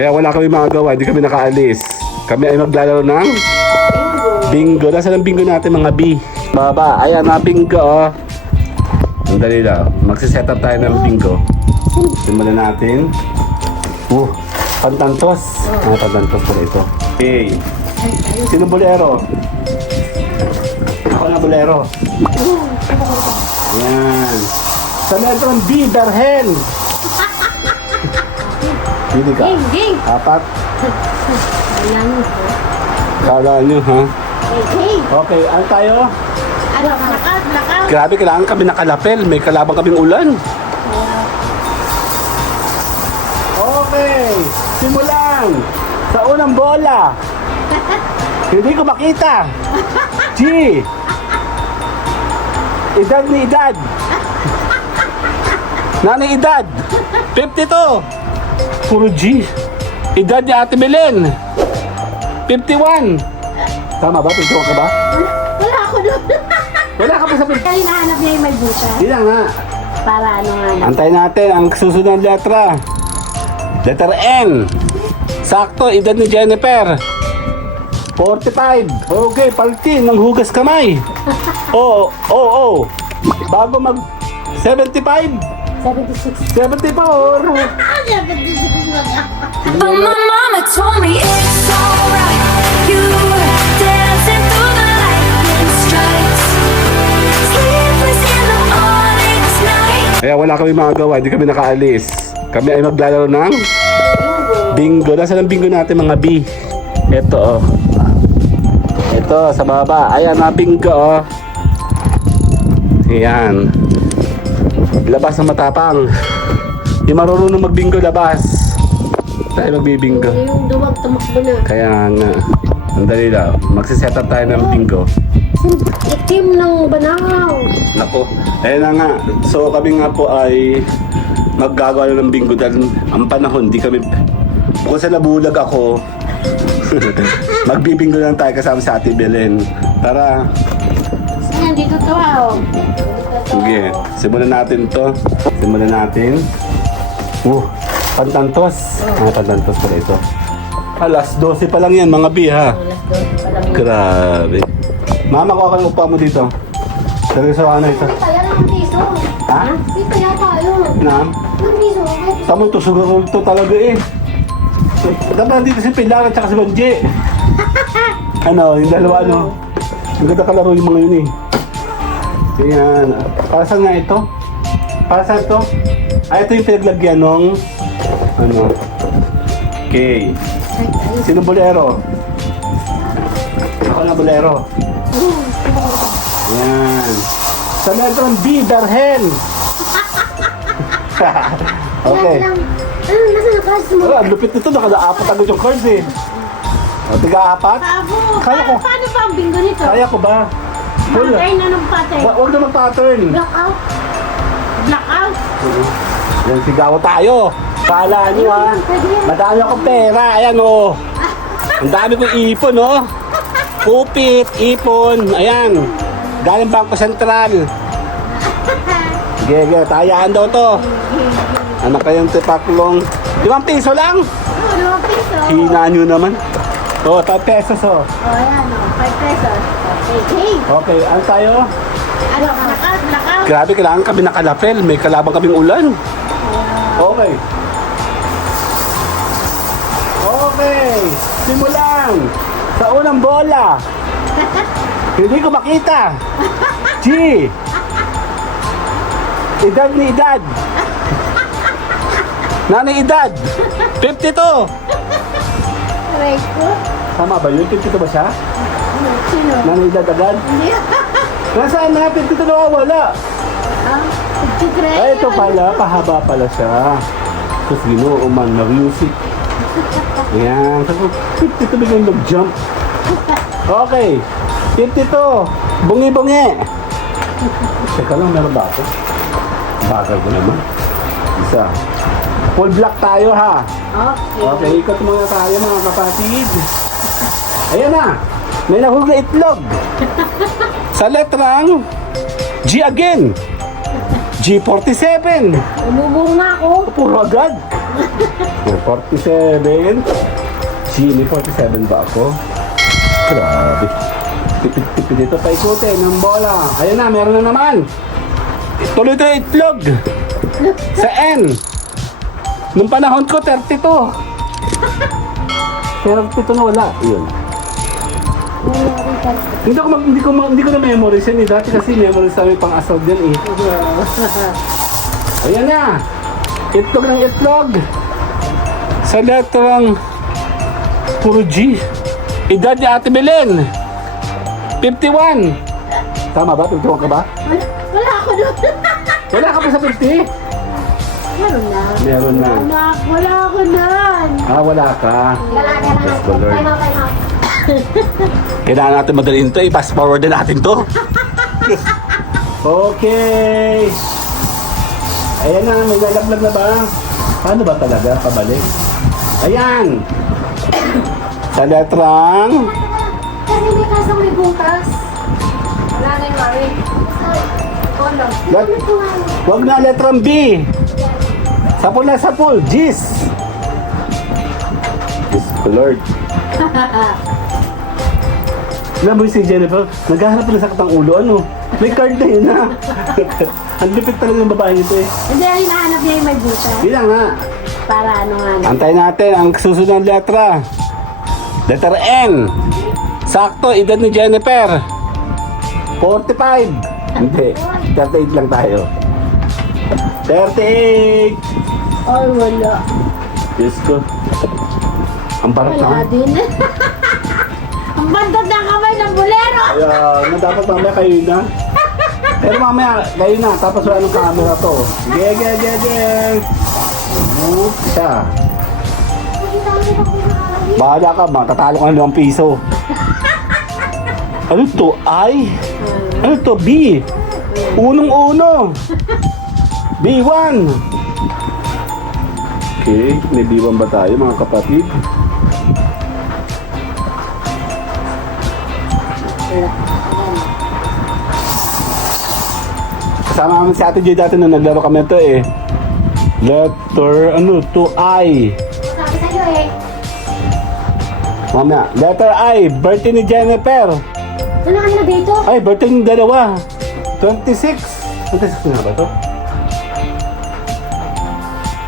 Kaya wala kami magagawa, hindi kami nakaalis. Kami ay maglalaro ng bingo. Nasaan ang bingo natin mga B? Baba, ayan na bingo oh. Sandali lang, magsiset up tayo ng bingo. Simulan natin. Pantantos. Pantantos pala ito. Okay. Sino bolero? Ako na bolero. Ayan. Sa letrang B, Darhen. Hindi ka. Ging. Apat. Ayan. Kala nyo, ha? Ging. Okay, ano tayo? Ano, blackout. Grabe, kailangan kami nakalapel. May kalabang kaming ulan. Okay, simulan. Sa unang bola. Hindi ko makita. G. Edad ni edad. Nanay edad. 52. Puro G. Edad ni Ate Belen. 51. Tama ba? 51 ka ba? Wala ako doon. Wala ka pa sa 50. Kaya hinahanap niya yung may buta. Hindi na nga. Para ano nga na. Antayin natin ang susunod na letra. Letter N. Sakto, edad ni Jennifer. 45. Okay, paltin ng hugas kamay. Oo. Bago mag 75. 76. 74. But my mama told me it's alright. You were dancing through the lightning strikes. Sleepless in the onyx night. Kaya wala kami magagawa, hindi kami nakaalis. Kami ay maglalaro ng bingo. Nasaan ang bingo natin mga B? Ito oh. Ito sa baba. Ayan na bingo oh. Ayan. Labas ang matapang. Yung marunong magbingo labas. Tayo magbibingo. Yung duwag tumakbo na. Kaya nga. Sandali lang. Magsiset up tayo ng bingo. Itim ng banaw. Nako. Ayan na nga. So kami nga po ay maggagawa ng bingo dahil ang panahon di kami. Kung sa nabulag ako, magbibingo lang tayo kasama sa Ate Belen. Tara. Yan, dito to oh. Sige, simulan natin to. Simulan natin. Pantantos. Pantantos pala ito. Alas 12 pa lang yan, mga B ha. Grabe. Mama, kuha ka ng upa mo dito. Seryoso ka na ito. Kaya ng piso. Ha? Di kaya tayo. Naam? Ng piso. Tama ito, siguro ito talaga eh. Dapat dito si Pilar at saka si Banji. Ano, yung dalawa ano. Ang ganda kalaro yung mga yun eh. Ayan. Para saan nga ito? Para saan ito? Ito yung pinaglagyan nung ano. Okay. Sino bolero? Ako na bolero. Ayan. Sa letrang B, Darhen. Okay. Nasaan ang cards mo? Ang lupit nito, nakada-apat agad yung cards eh. O, tiga-apat? Abo. Kaya ko. Paano ba ang bingo nito? Kaya ko ba? Wala. Pattern na ng pattern. Huwag na mag-pattern. Blackout. Blackout. Yan, sigaw tayo. Pala nyo ha. Madami akong pera. Ayan o. Ang dami kong ipon o. Kupit, ipon. Ayan. Galing Bangko Sentral. Sige, tayaan daw to. Ano kayong tipaklong? 5 piso lang. Oh, 5 piso. Hina nyo naman. O, 5 pesos o. Oh, ayan o. 5 pesos. Okay. Okay, ano tayo? Ano, blackout. Grabe, kailangan kami nakalapel. May kalabang kaming ulan. Okay. Okay. Simulan. Sa unang bola. Hindi ko makita. G. Edad ni edad. Nanay edad. 52. Right ko. Tama ba yun? 52 ba siya? Sino? Nanay edad agad? Hindi. Nasaan na? 52 na wala. Ah, 53. Ay, ito pala. Pahaba pala siya. So, Ginoo man na music. Ayan. So, 52 biglang nag-jump. Okay. 52. Bungi-bungi. Teka lang, meron ba ako? Bagal ko naman. Isa. Full black tayo ha. Okay. Okay, ikot muna tayo mga kapatid. Ayan na. May nahulog na itlog. Sa letrang G again. G47. Umubong na ako. Puro agad. 47. Jimmy, 47 ba ako? Grabe. Tipid-tipid dito. Paikutin ng bola. Ayan na, meron na naman. Tuloy-tuloy itlog. Sa N. Nung panahon ko, 32. 32 na wala. Yun. Hindi ko na memorize yan eh. Dati kasi memorize sa aming pang-assault yan eh. Ayan na. Itlog ng itlog. Sa letrang puro G. Edad ni Ate Belen. 51. Tama ba? 51 ka ba? Wala ako doon. Wala ka pa sa 50? Meron na. Meron na. Wala ako doon. Ah, wala ka. Wala ka na. Yes, Lord. Time out. Kailangan natin madaliin to. I-fast forward na natin to. Okay. Ayan na. May lalaglag na ba? Paano ba talaga? Pabalik. Ayan. Sa letrang... Kasi may kasang may bukas. Wala na yung mami. Kolong. Wag na letrang B. Sapul na sapul. Gis. Gis ko, Lord. Alam mo si Jennifer, naghahanap na sakit ang ulo. Ano? May card na yun ha. Ang lipit talaga ng babae nito eh. Hindi, hinahanap niya yung may bukas. Bilang nga. Para ano nga. Antayin natin ang susunod na letra. Letter N. Sakto, edad ni Jennifer. 45. Hindi, 38 lang tayo. 38. Ay, wala. Diyos ko. Ang barat Wala na. din. Ang bandot ng kamay ng bolero. Ayan, dapat mamaya kayo na. Pero mamaya, kayo na. Tapos wala ng camera to. Ge. Siya. Bahala ka ba? Tatalo ka ng 2 piso. Ano to? I? Ano to? B? Unong-uno. B1. Okay, may B1 ba tayo mga kapatid? Kasama namin si Ate J dati nung naglaro kami ito eh. Letter, ano to? I. Sabi sa'yo eh. Mamaya, letter I. Birthday ni Jennifer. Ano kanina dito? Ay, birthday ng dalawa. 26. 26 na ba to?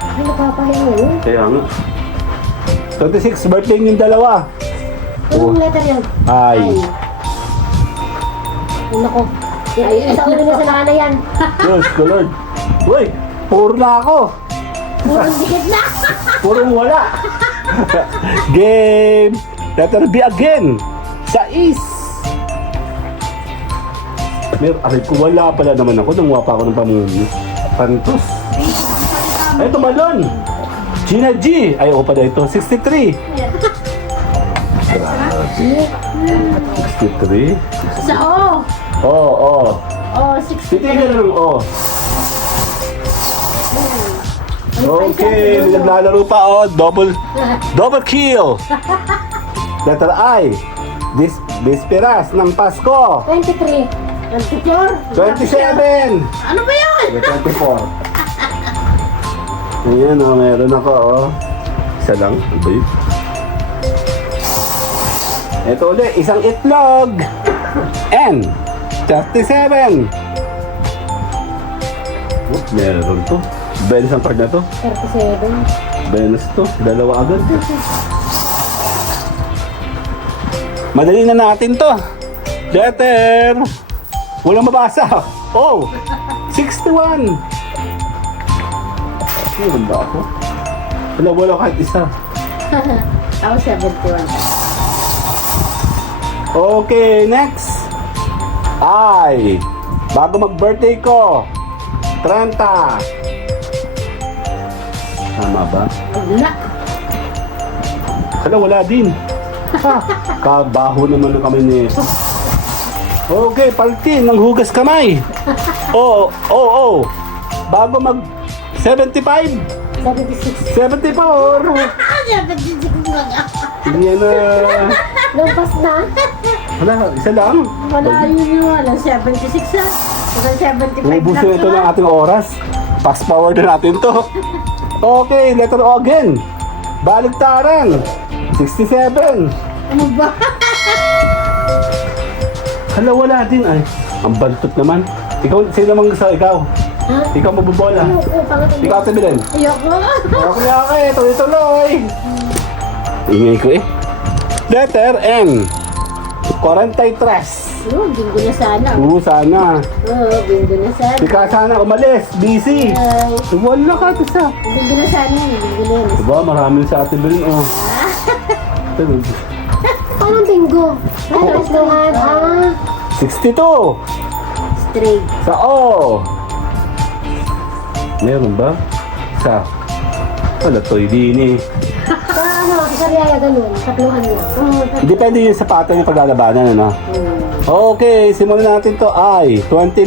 Ay, napapahinga yun. Kaya nga. 26, birthday ng dalawa. Anong letter yun? I. Ano ko? Ay, sa ulo na sa nakana yan. Diyos ko, Lord. Uy, puro na ako. Purong dikit na. Puro wala. Game. Letter B again. Sa is. Aray ko, wala pala naman ako. Nanguha pa ako ng pamumuno. Pantos. Ay, tumalon. Gina G. Ay, oo pala ito. 63. 63. Sa O. Oo. O, 60. Titigan na ng O. Okay, may naglalaro pa. Oh, double kill. Letter I. Bisperas ng Pasko. 23. 24. 27. Ano ba yun? 24. Ayan o, meron ako o. Isa lang. Ano ba yun? Ito ulit, isang itlog. N. 37. Oh, meron to. Venus ang card na to. 37. Venus to. Dalawa agad. Madali na natin to. Letter. Walang mabasa. Oh! 61. Meron ba ako? Wala kahit isa. Ako 71. Okay, next. I. Bago mag-birthday ko. 30. Tama ba? Wala. Wala din. Kabaho naman ng kamay ni Jesus. Okay, paltin ng hugas kamay. Oo. Bago mag 75. 76. 74. 76 na nga. Yan na. Lumpas na. Wala, isa lang. Wala yun. Wala 76 na. Wala 75 Ubus na. na ito ng ating oras. Fast forward na natin to. Okay, letter O again. Baligtaran. 67. Ano ba? Hala, wala din. Ay, ang baltot naman. Ikaw, sino naman gusto? Ikaw. Ha? Ikaw mabubola. Ayoko, pangatid. Ikaw, Ate Belen. Ayoko. Okay, okay. Tuloy-tuloy. Ingay ko eh. Letter N. 43. Bingo na sana. Sana. Bingo na sana. Ika sana umalis. Busy. Ay, Wala ka, Tisa. bingo na sana yan. Bingo na yan. Diba, maraming sa Ate Belen, oh. Tulog. Paano bingo? Restaurant. 62. Straight. Sa O. Meron ba? Sa. Wala, toy din eh. Sa Riyaya ganun. Tatluhan lang. Depende yung sa pattern yung paglalabanan, ano? Okay, simulan natin to. Ay, 29.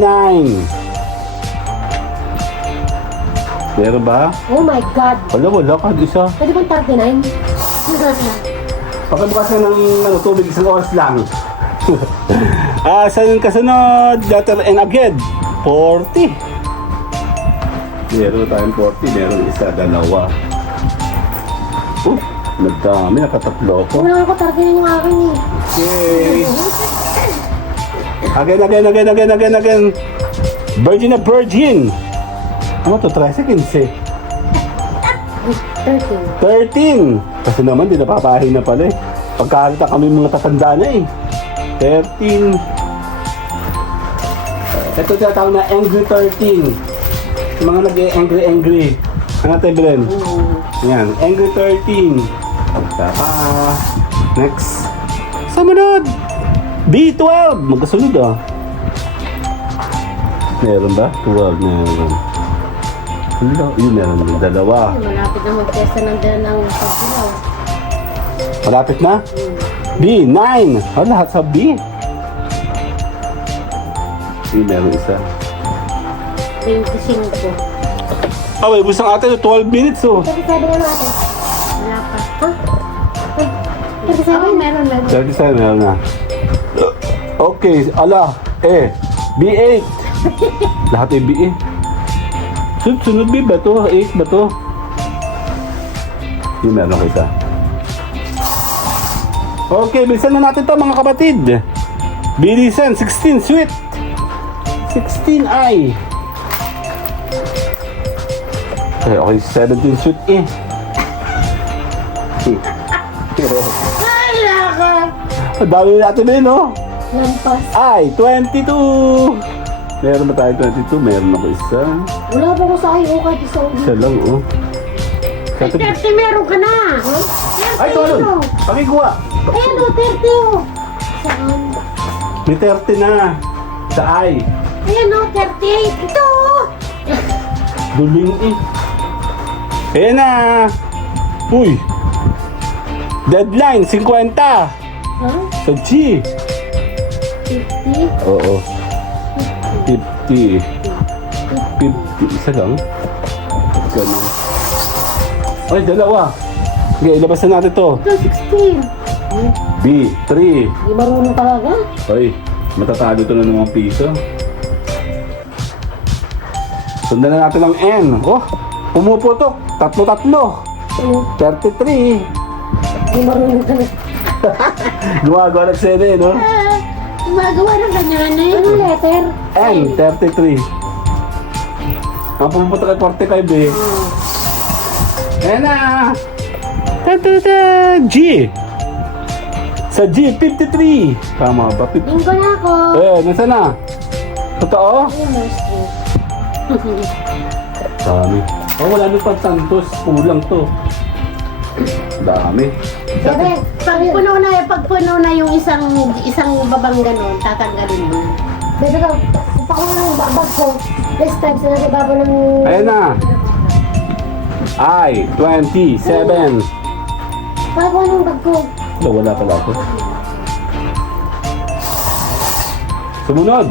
Meron ba? Oh my God. Wala ka, isa. Pwede bang 39? Pagkabukas na ng tubig, isang oras lang. Saan yung kasunod? Letter N agad. 40. Meron tayong 40. Meron isa, dalawa. Nagdami. Nakatatlo ko. Wala ako 39 yung akin eh. Okay. Again. Virgin na virgin. Ano to? 3 seconds eh. 13. 13. Kasi naman, di napapahin na pala eh. Pagkakita kami mga tatanda na eh. 13. Ito tinatawag na angry 13. Yung mga nag-angry. Ano tayo, Belen? Yan, angry 13. Next. Sumunod! B12! Magkasunod ah. Meron ba? 12 meron. Yun meron din. Dalawa. Malapit na mag-testa ng pagsilaw. Malapit na? B, 9. Lahat sa B. Meron isa. 25. Wait, busang ate, 12 minutes oh. 37 na natin. Wala pa. Ha? Ay, 37? Meron lang. 37 meron na. Okay, B8. Lahat ay B8. Sunod B ba to? 8 ba to? Yung meron ko isa. Okay, bilisan na natin to mga kapatid. Bilisan, 16, sweet. 16i. Okay, 17 sweet eh. Ay, naka! Ang dami natin eh, no? Lampas. Ay, 22. Meron ba tayo 22? Meron ako isa. Wala pa ko sa iyo kahit isa ulit. Isa lang, oh. Ay, 30 meron ka na! Ay, tulon! Pakikuha! Ayan o, 30 o! Saan? May 30 na. Sa I. Ayan o, 38! Ito o! Duling eh. Ayan na. Uy. Deadline, 50. Ha? Sa G. 50? Oo. 50. 50. Isa lang. Ganun. Ay, dalawa. Okay, ilabas na natin to. Ito, 16. B, 3. Hindi marunong talaga. Ay, matatalo to na ng mga piso. Sundan na natin ang N. Oh, pumuputok. Tatlo-tatlo. Ano? 33. Hindi marunong talaga. Gumagawa ng sene, no? Gumagawa ng ganyan eh. Anong letter? N, 33. Ang pumuputok ay 45 eh. Ayan na. G. Sa G, 53. Tama ba? Linggo na ako. Nasa na? Totoo? Ayun, nurse eh. Dami. Oh, wala na pang santos. Kulang to. Dami. Bebe, pagpuno na yung isang babang ganon, tatanggalin mo. Bebe ka, pakuha ng bag ko. Next time, sinabi baba ng... Ayan na. I, 27. Pakuha ng bag ko. Wala pala ako. Sumunod.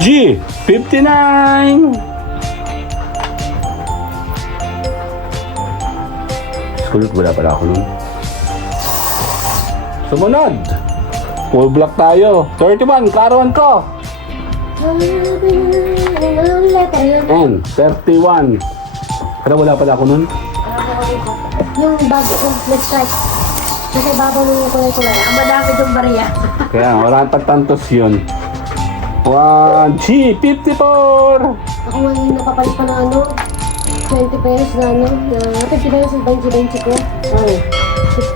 G, 59. Sulit, wala pala ako nun. Sumunod. Full block tayo. 31, karawan ko. Anong letter yun? N, 31. Pero wala pala ako nun. Yung bag ko, let's try. Kasi babaw ng kulay-kulay. Ang madami yung bariya. Kaya wala pagtantos yun. 1G 54! Ako ngayon napapalit pa na ano, 20 pesos na ano, 50 pesos yung 20 ko. Ay,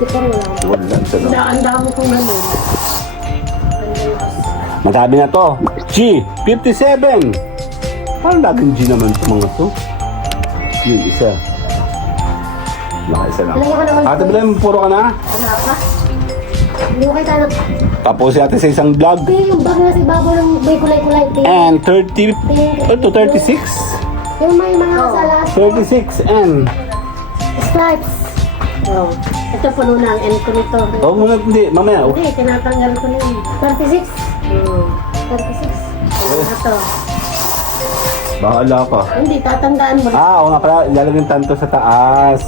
54 wala ako. Wala talaga. Ang dami kong ganun. Madami na to. G 57! Parang laging G naman sa mga to. Yun, isa. Wala, isa lang. Alam mo ka naman. Ate Belen, puro ka na? Wala pa. Hindi ko kita na. Tapos natin sa isang vlog. Yung bag na si Babo ng may kulay-kulay. And 30, to 36? Yung may mga salas. 36 and... Stripes. Oh. Ito puno na ang end ko nito. Oh, muna, hindi, mamaya. Oh. Hindi, tinatanggal ko na yun. 36. 36. Ano na to? Bahala ka. Hindi, tatandaan mo. Oo nga pala, ilalagay yung tanto sa taas.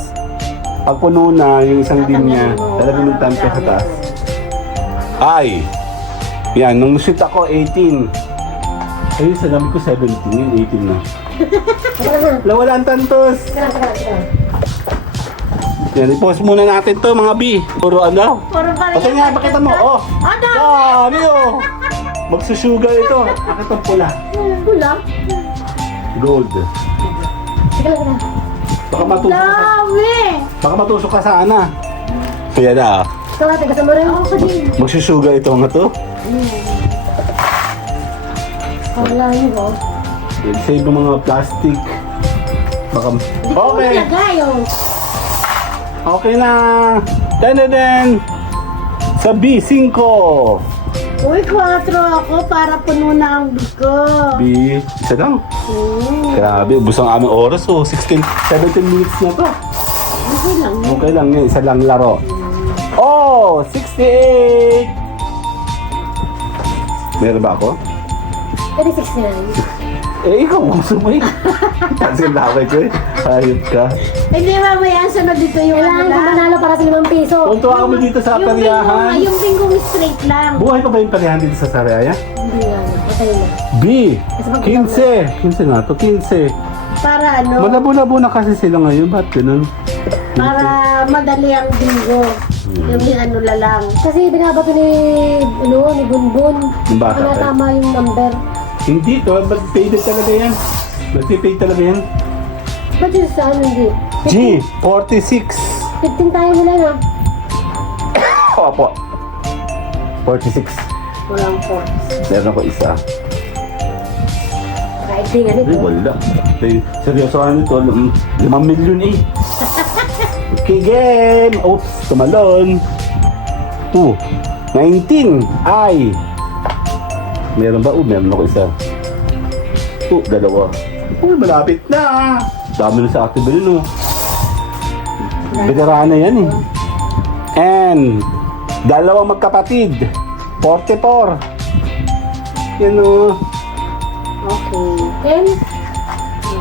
Pag puno na, yung isang linya, ilalagay yung tanto sa taas. Ay! Yan, nung shoot ako, 18. Ayun, sa dami ko 17, yun 18 na. Wala, wala ang tantos. Yan, i-post muna natin to mga B. Puro ano? Puro pa rin. Pati nga, pakita mo. Oh! Dami oh! Magsusugar ito. Bakit ang pula? Pula? Gold. Sige lang. Baka matusok ka. Dami! Baka matusok ka sana. Kaya na. Ikaw ate, kasama rin ako pa din. Magsusugar ito nga to. Wala yun ko. Save ng mga plastic. Baka... Okay! Lagay oh. Okay na! Den! Sa B5! Uy, 4 ako para puno na ang bigo. B... Isa lang. Grabe, ubos ang aming oras oh. 17 minutes na to. Okay lang. Okay lang yan, isa lang laro. Oh! 68! Meron ba ako? 39. Eh, ikaw gusto mo eh. Kasi laway ko eh. Hayop ka. Hindi mamaya, sunod dito yung Kailangan kong panalo para sa 5 piso. Puntuwa kami dito sa Pariahan. Yung bingong straight lang. Buhay pa ba yung Pariahan dito sa Sariaya? Hindi nga, patay na. B! 15! 15 na to, 15. Para ano, Malabo-labo na kasi sila ngayon. Ba't ganun? para madali ang bingo. Yung ano lang. Kasi binabato ni Bunbun. Yung bata Wala pa eh. tama yung number. Hindi to, mag-paid talaga yan. Mag-paid talaga yan. Ba't yung sa ano hindi? G! 46! 15 tayo mula na. Opo. 46. Walang force. Meron ako isa. Kahit di nga Ay, nito. wala. Ay, seryoso ka nito. 5 milyon eh. Okay, game! Oops, tumalon. 19. Ay! Meron ba? Meron ako isa. 2. Uy, malapit na. Dami na sa active yun, oh. Veterana yan, eh. And, 2 magkapatid. 44. Yan, oh. Okay. And,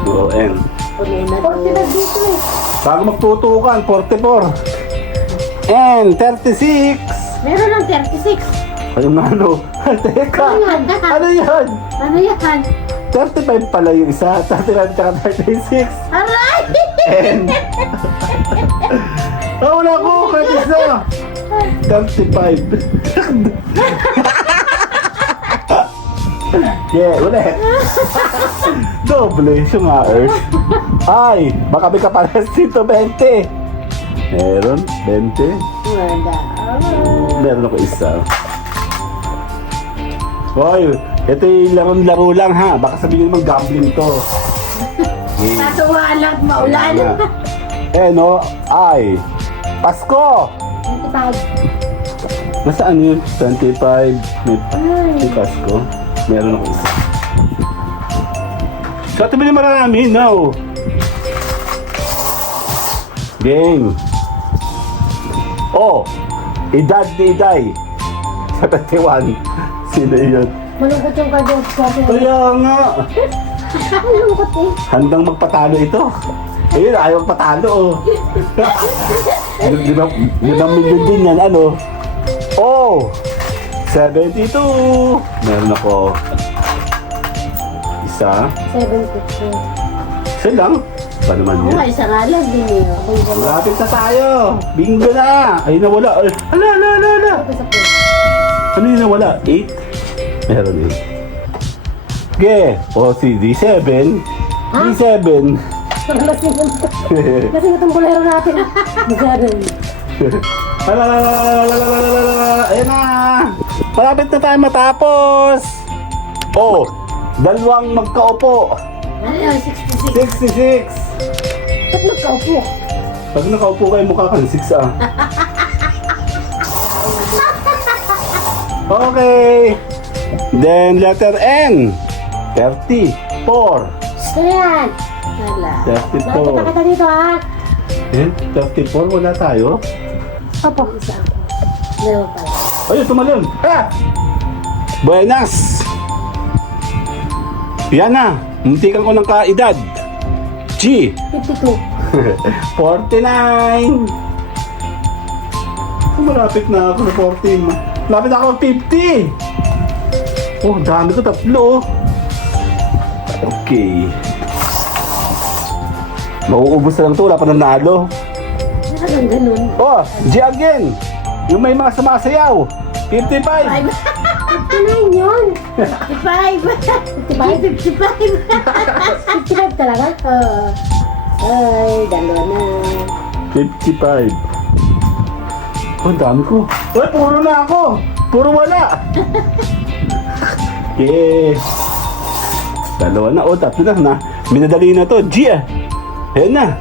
Oh, and. Puno na 40 na dito eh. Bago magtutukan, 44. And 36. Meron lang 36. Ayun nga, ano? Teka, ano yan? Ano yan? 35 pala yung isa, 39 tsaka 36. Aray! And... oh, wala ko, Curtis na. 35. Yeah, ulit. Doble, siya nga, Earth. Ay, baka may kapalas dito, 20. Meron, 20. Wala. Meron ako isa. Hoy, ito yung laro lang ha. Baka sabihin naman gambling to. Okay. Kaso walang maulan. Eh no, ay. Pasko! 25. Nasaan yun? 25. May Pasko. Meron ako isa. So, ito ba marami? No. Game. Oh, edad ni Iday. 71. Sino yun? Malungkot yung card yung kasi. Kaya nga. Malungkot eh. Handang magpatalo ito. Ayun, ayaw magpatalo oh. Limang milyon din yan, ano? Oh! 72! Meron ako isa. 72. Isa lang. Pa naman Oo yun. nga, isa nga lang din eh. Ako yung wala. Malapit na tayo. Bingo na. Ay, nawala. Ay, ala, ala, ala, ala. Ito sa po. Ano yung nawala? 8? Meron 8. Okay. O, si D7. D7. Lasing itong bolero natin. Ganun. Ala, ala, ala, ala, ala, ala, ala. Ayan na. Malapit na tayo matapos. Oh, dalawang magkaupo. Ano yun, 66. 66. Ba't nagkaupo? Pag nakaupo kayo, mukha kang 6 ah. Okay. Then, letter N. 34. Ano yan? Wala. Nakita 34. kita dito ha. Eh, 34? Wala tayo? Opo. Isa ako. Dalawa pala. Ayun, tumalon. Ah! Buenas. Yan na. Muntikan ko ng kaedad. G. 52. 49. Malapit na ako na 14. Malapit ako 50. Oh, dami ko, 3. Okay. Mauubos na lang to, wala pa nanalo. Meron ganun. Oh, G again. Yung may mga sumasayaw. 55. 59 yun. 55. 55? 55 talaga? Oo. Ay, dalawa na. 55. Oh, ang dami ko. Uy, puro na ako. Puro wala. Okay. Dalawa na. Oh, 3 na. Minadali na to. G. Ayan na.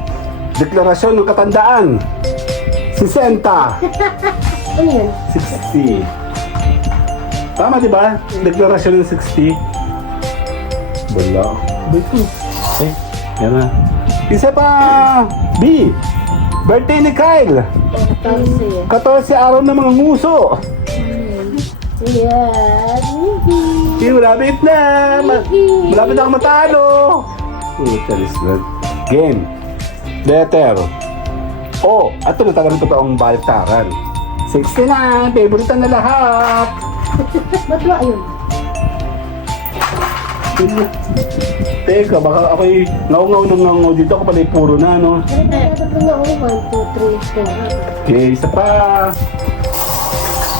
Deklarasyon ng katandaan. 60. Ano yun? 60. Tama, di ba? Deklarasyon ng 60. Wala. Wait ko. Eh, yan na. Isa pa. B. Birthday ni Kyle. 14. 14 araw ng mga nguso. Yan. Eh, malapit na. Malapit na ako matalo. Charis na. Game. Letter. O. Ito na talagang totoong baliktaran. 69. Favorite na lahat. Ba't ba yun? Teka, baka ako'y ngaw-ngaw ng ngaw dito. Ako pala puro na, no? Ano ba dapat nga ako? 1, 2, 3, 4. Okay, isa pa.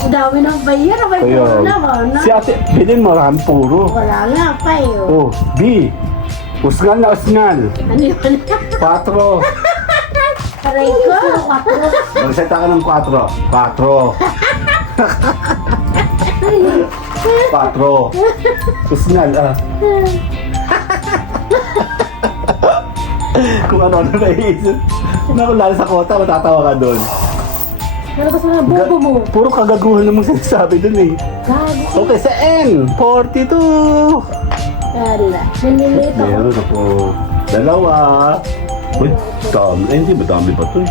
Ang dami ng bayan. May Ayun. puro naman. Si ate, bilhin mo, marami puro. Wala nga pa eh. Oh, B. Usngal na usngal. Ano yun? 4. Aray ko. Magseta ka ng 4. 4. Usngal, ah. Kung ano-ano naisip. Kung lalo sa kota, matatawa ka doon. Ano ba sa mga bobo mo? Puro kagaguhan namang sinasabi doon eh. Gago. Okay, sa N. 42. Wala. Nalilito ako. Meron ako. 2. Uy, dami. Eh, hindi madami ba ito eh?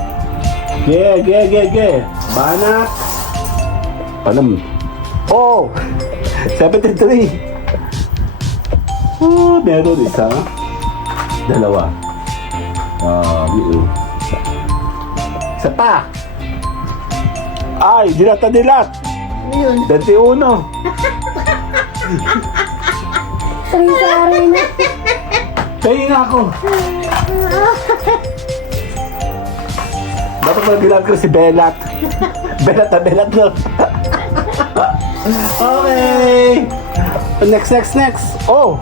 Ge. Banat. Panam. Oh! 73. Oh, meron isa. 2. Isa pa. Ay, dilat. Ano yun? 21. Sari-sari na. Kaya nga ako. Dapat mag-grab ko si Belat. Belat no. Okay. Next. Oh,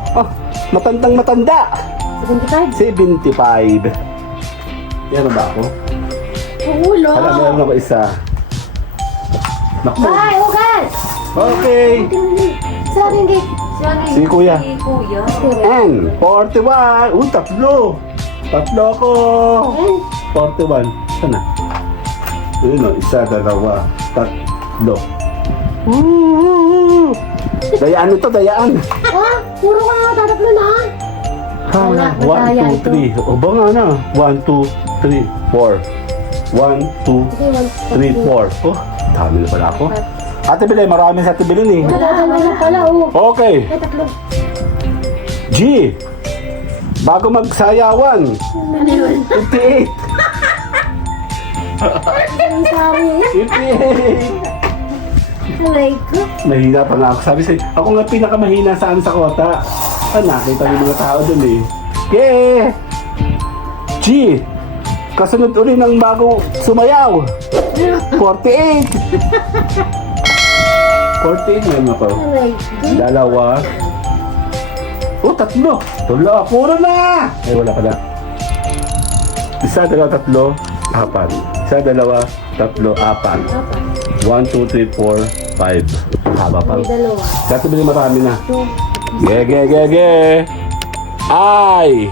matanda. 75. 75. Meron ba ako? Ulo. Meron ako isa. Naku. Ay, ugal! Okay. Sa akin, gate. Si Kuya. N. 41. 3. 3 ako. 41. Sana. Yun o. 1, 2, 3. Dayaan ito, dayaan. Ah, puro ka nga, tatatlo na. Wala, 1, 2, 3. O ba nga na? 1, 2, 3, 4. 1, 2, Okay, 3, 4. Oh, dami na pala ako. Ate Bilay, marami sa Ate Bilay eh. Dalawa na pala, oh. Okay. Ay, tatlo. G. Bago magsayawan. Ano yun? 58. Sari-sari. 58. Aray ko. Mahina pa nga ako. Sabi sa'yo, ako nga pinakamahina saan sa kota. Ah, nakita yung mga tao dun eh. Okay. G. G. Kasunod uli ng bago sumayaw. 48. 48 meron ako. Aray. Dalawa. Oh, tatlo. Tulo. Puro na. Ay, wala pala. Isa, dalawa, tatlo, apat. Isa, dalawa, tatlo, apat. 1, 2, 3, 4, 5. Haba pa. May dalawa. Dati bili marami na. Ge. Ay!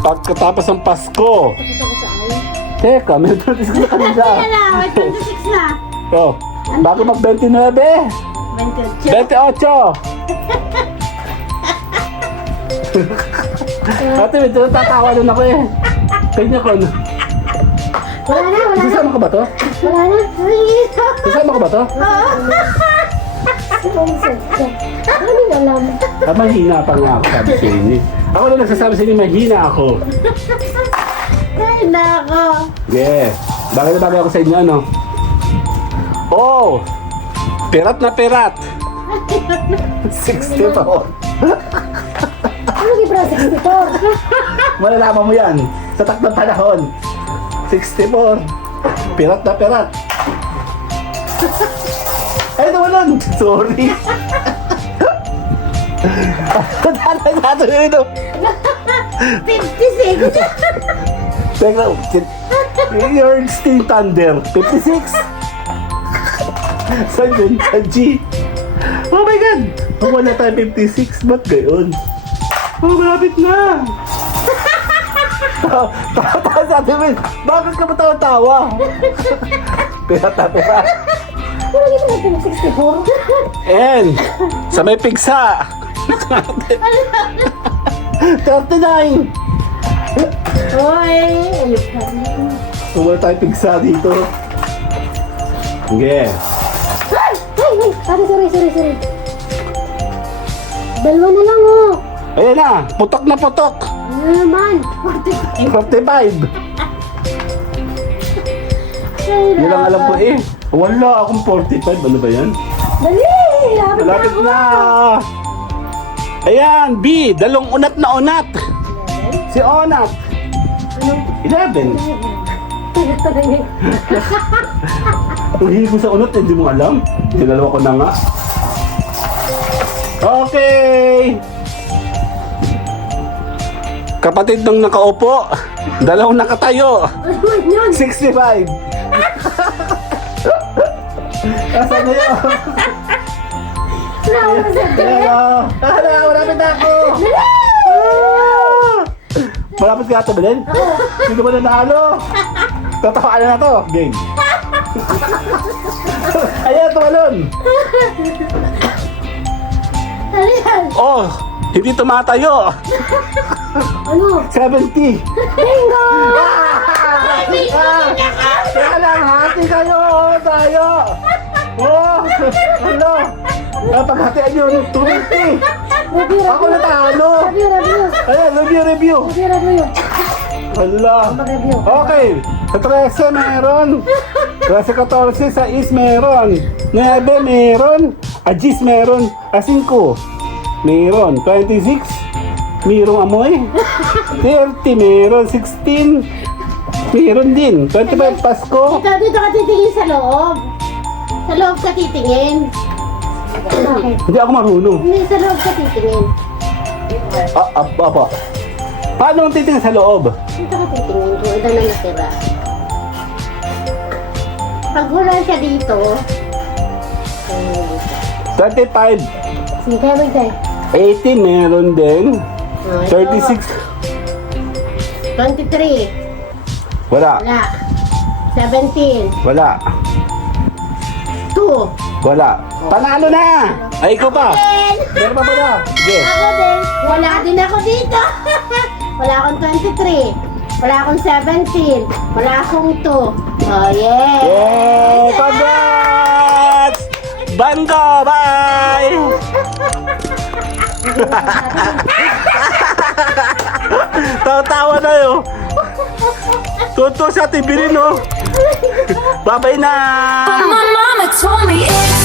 Pagkatapos ng Pasko. Tapos ako sa ay. Teka, may 26 na kanina. Kaya na, may 26 na. Oh, bago mag-29. 28. 28! Ate, medyo natatawa din ako eh. Kanya ko. Wala na. Sasama ka ba to? Wala na. Sasama ka ba to? Ano yung alam? Ah, mahina pa nga ako sabi sa inyo. Ako na nagsasabi sa inyo, mahina ako. Ay, nako. Yeah. Bagay na bagay ako sa inyo, ano? Oh! Perat na perat. 60 pa ako. Ano yung para 64? Malalaman mo yan. Sa takdang panahon. 64. Perat na perat. Ay, nawalan. Sorry. Nato yun. 56. Teka, you're still thunder. 56. Saan yun? Sa G. Oh my God! Wala tayo 56. Ba't gayon? Oh, malapit na! Tawa sa atin, Will. Bakit ka ba tawa-tawa? Pera. Ano yung para 64? And, sa may pigsa. 39. Hoy, ayun ka. So, wala tayo pigsa dito. Okay. Ay! Sorry. Dalawa na lang, oh. Ayan na, putok na putok. Ano naman? 45. Yun ang alam ko eh. Wala akong 45. Ano ba yan? Dali! Malapit na. Ayan, B. Dalong unat na unat. Si Onat. 11. Kung hindi ko sa unat, hindi mo alam. Tinalawa ko na nga. Okay. Kapatid ng nakaupo, dalawang nakatayo. Ano yun? 65. Asan na yun? Wala sa Hello! Malapit na ako! Malapit ka ito, Belen? Sino ba nanalo? Tatawaan na to. Game. Ayan, tumalon. Ano yan? Oh, hindi tumatayo. Ano? 70. Bingo! Kaya lang, hati kayo. Tayo. Oh, ano? Paghatian yun, 250. Review. Ako natalo. Review. Ayan, review. Hala. Mag-review. Okay. Sa 13 meron. Sa 14 sa is meron. 9 meron. Agis meron. 5 meron. 26 merong amoy. 30 meron. 16 meron din. 25 Pasko. Dito ka titingin sa loob. Sa loob ka titingin. Bakit? Hindi ako marunong. Hindi, sa loob ka titingin. Apa. Paano ang titingin sa loob? Dito ka titingin kung ilan na natira. Pag wala siya dito, 35. sige, magday. 80 meron din. 36. 23. Wala. Wala. 17. Wala. 2. Wala. Panalo na! Ay, ikaw pa. Meron pa ba na? Sige. Ako din. Wala din ako dito. Wala akong 23. Wala akong 17. Wala akong 2. Oh, yeah. Yay! Congrats! Bango! Bye! Tawa-tawa na yun. Tunto sa TV rin, no? Babay na! But my mama told me it's